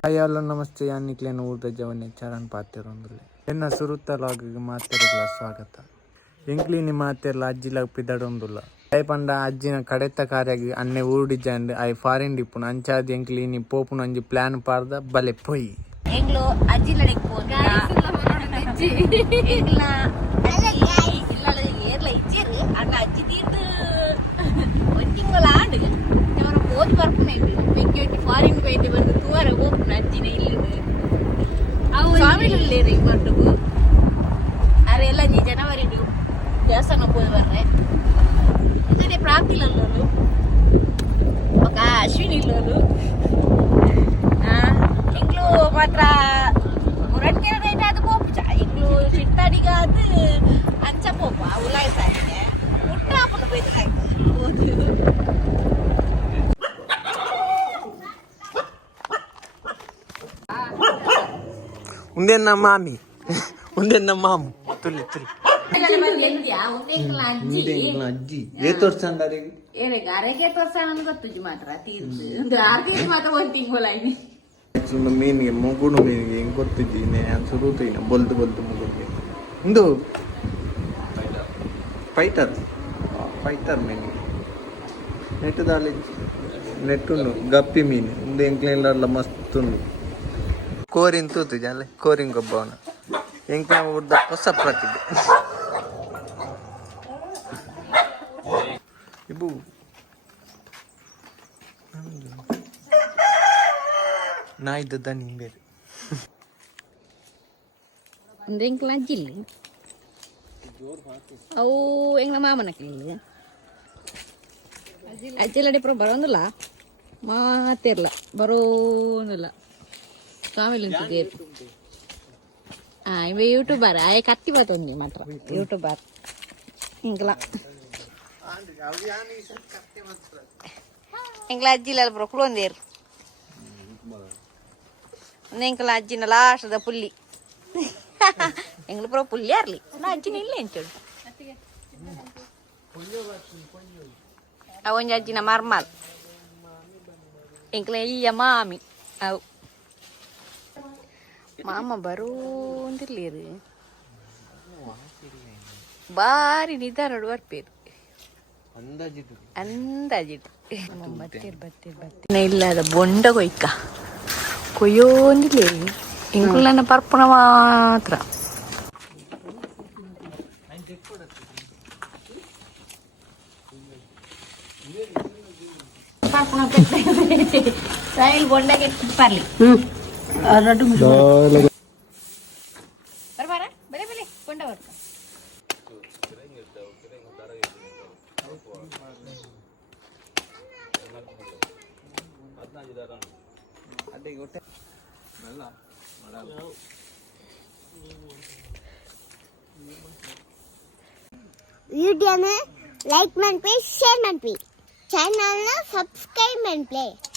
hi hello ನಮಸ್ತೆ ಯಾನಿಕ್ಲೇನು ಊಟ ಜವನೆ ಚರಣ್ ಪಾತಿರೊಂದುಲ್ಲೆ ಎನ್ನ ಸುರುತ್ತಲಾಗಿ ಮಾತೆರೆಗ್ಲ ಸ್ವಾಗತ ಎಂಕ್ಲಿನಿ ಮಾತೆರ್ಲ ಅಜ್ಜಿಲಾಗ ಪಿದಡೊಂದುಲ್ಲ ಐ ಪಂಡ ಅಜ್ಜಿನ ಕಡೆತ ಕಾರ್ಯಾಗಿ ಅನ್ನೆ ಊಡಿಜಂಡ್ ಐ ಫಾರಿನ್ ಡಿಪ್ಪುನ ಅಂಚಾದ ಎಂಕ್ಲಿನಿ ಪೋಪುನ ಒಂಜಿ ಪ್ಲಾನ್ ಪಾರ್ದ ಬಲೆ ಪೊಯ್ ಎಂಗ್ಲು ಅಜ್ಜಿಲಡೆಗೆ ಪೋನ ಏರ್ಲ ಇಜ್ಜೇರು ಅಣ್ಣ ಅಜ್ಜಿ ತೀರ್ದು ಒಂದು ತಿಂಗಳ ಆಡು ಇವರ ಓದಿ ಬರ್ಪುನೈದು ಬೆಂಕಿ ಫಾರಿನ್ ಬೈದು ಬಂದು ತೂವರ ಹೋಗ್ಪುನ ಅಜ್ಜಿನ ಇಲ್ಲಿ ಸ್ವಾಮಿಲೇರು ಈಗ ಬರ್ಟುಗು ಅರೆಲ್ಲ ನೀ ಜನವರಿ ದೇವಸ್ಥಾನ ಹೋಗಿ ಬರ್ರೆ ಇದನ್ನೇ ಪ್ರಾಪ್ತಿ ಇಲ್ಲೋರು ఒక ಅಶ್ವಿನಿ ಇಲ್ಲೋರು ಎಂಗ್ಲು ಮಾತ್ರ ಮುರಡ್ಕೆರಗೈತೆ ಅದು ಪೋಪು ಎಂಗ್ಲು ಚಿಟ್ಟಾಡಿಗ ಅದು ಅಂಚ ಪೋಪ ಉಲಾಯ ಸಾರಿಗೆ ಮುಟ್ಟಾಪನ ಬೈದಾಯ್ತು ಉಂದೆನ್ನ ಮಾಮಿ ಉಂದೆನ್ನ ಮಾಮು ತುಲ್ಲಿ ತುಲ್ಲಿ ಅಜ್ಜಿ ಏ ತೋರ್ಸಂಡರಿಗೆ ಅರೆಗೆ ತೋರ್ಸಣ ಗೊತ್ತುಜಿ ಮಾತ್ರ ತೀರ್ದು ಆರ್ಗೆ ಮಾತ್ರ ಒಂದು ತಿಂಗಳಾಗಿ ಮೀನಿಗೆ ಮುಗುಡು ಮೀನಿಗೆ ಹೆಂಗ್ ಗೊತ್ತಿದ್ದೀನಿ ಸುರುತ್ತೀನಿ ಬೊಲ್ದು ಬೊಲ್ದು ಮುಗುಡಿಗೆ ಒಂದು ಫೈಟರ್ ಫೈಟರ್ ಮೀನಿಗೆ ನೆಟ್ಟದಾಲಿ ನೆಟ್ಟುಂಡು ಗಪ್ಪಿ ಮೀನು ಒಂದು ಎಂಕ್ಲೆಲ್ಲ ಮಸ್ತುಂಡು ಕೋರಿನ್ ತೂತು ಜಲ್ಲ ಕೋರಿನ್ ಗೊಬ್ಬವನ ಎಂಕ್ಲ ಉಡ್ದ ಹೊಸ ಪ್ರತಿಭೆ ಇಬ್ಬು ನಾಯ್ದು ದನಿ ಬೇರೆ ಒಂದು ಎಂಕ್ಲ ಅಜ್ಜಿಲ್ಲಿ ಅವು ಎಂಗ್ಲ ಮಾಮನ ಕಿಲ್ಲಿ ಅಜ್ಜಿಲಡಿ ಪುರ ಬರೋಂದಿಲ್ಲ ಮಾತಿರ್ಲ ಬರೋಂದಿಲ್ಲ ಸ್ವಾಮಿಲಿ ಉಂಟಿದ್ದೀರಿ ಇವ ಯೂಟ್ಯೂಬರ್ ಆಯ ಕತ್ತಿ ಬತ್ತೊಂದು ಮಾತ್ರ ಯೂಟ್ಯೂಬರ್ ಇಂಕ್ಲ ಎಂಕ್ಲ ಅಜ್ಜಿಲ ಪುರ ಕುಳೊಂದೇರು ಒಂದು ಎಂಕ್ಲ ಅಜ್ಜಿನ ಲಾಸ್ಟದ ಪುಲ್ಲಿ ಎಂಗ್ಲ ಪುರ ಪುಲ್ಲಿ ಅರ್ಲಿ ಅಜ್ಜಿನ ಇಲ್ಲೇ ಎಂಚೋಡು ಅವೊಂಜಿ ಅಜ್ಜಿನ ಮರ್ಮಲ್ ಎಂಕ್ಲ ಇಯ್ಯ ಮಾಮಿ ಅವು ಮಾಮ ಬರೋಂದಿರ್ಲೇರು ಬಾರಿ ನಿಧಾನ ಬರ್ಪೇರು ಅಂದಾಜಿಟ್ಟು ಇಲ್ಲದ ಬೊಂಡ ಕೊಯ್ಕ ಕೊಯ್ಯೋಂದಿರ್ಲೇರು ಇಂಕ್ಲನ ಪರ್ಪುನ ಮಾತ್ರ ಪರ್ಪುನ ಸಾಯಿಲ್ ಬೊಂಡಗೆ ಪರ್ಲಿ ಬರ್ಬಾರ ಬೆಲೆ ಬೆಲೆ ಕೊಂಡ ಬರ್ತ ವಿಡಿಯೋನ ಲೈಕ್ ಮಾಡಿ ಶೇರ್ ಮಾಡಿ ಚಾನಲ್ನ ಸಬ್ಸ್ಕ್ರೈಬ್ ಮಾಡಿ